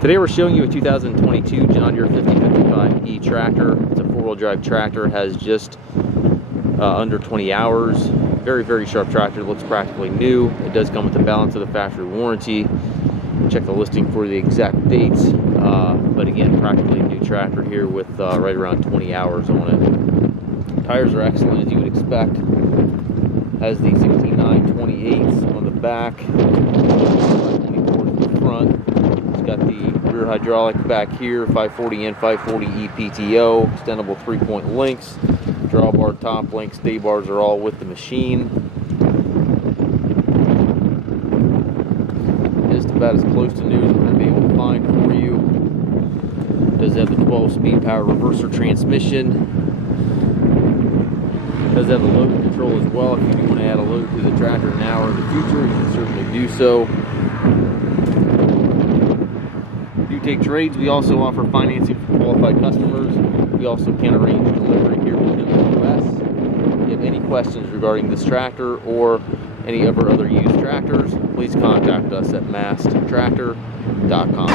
Today we're showing you a 2022 John Deere 5055E tractor. It's a four-wheel drive tractor, has just under 20 hours. Very sharp tractor, looks practically new. It does come with the balance of the factory warranty. Check the listing for the exact dates. But again, practically new tractor here with right around 20 hours on it. Tires are excellent as you would expect. Has the 69/28s on the back, 24s in the front. It's got the rear hydraulic back here, 540 and 540E PTO, extendable 3-point links, drawbar, top links, day bars are all with the machine. Just about as close to new as we're going to be able to find for you. Does have the 12-speed power reverser transmission. Does have a load control as well. If you do want to add a load to the tractor now or in the future, you can certainly do so. We do take trades. We also offer financing for qualified customers. We also can arrange delivery here within the U.S. If you have any questions regarding this tractor or any of our other used tractors, please contact us at masttractor.com.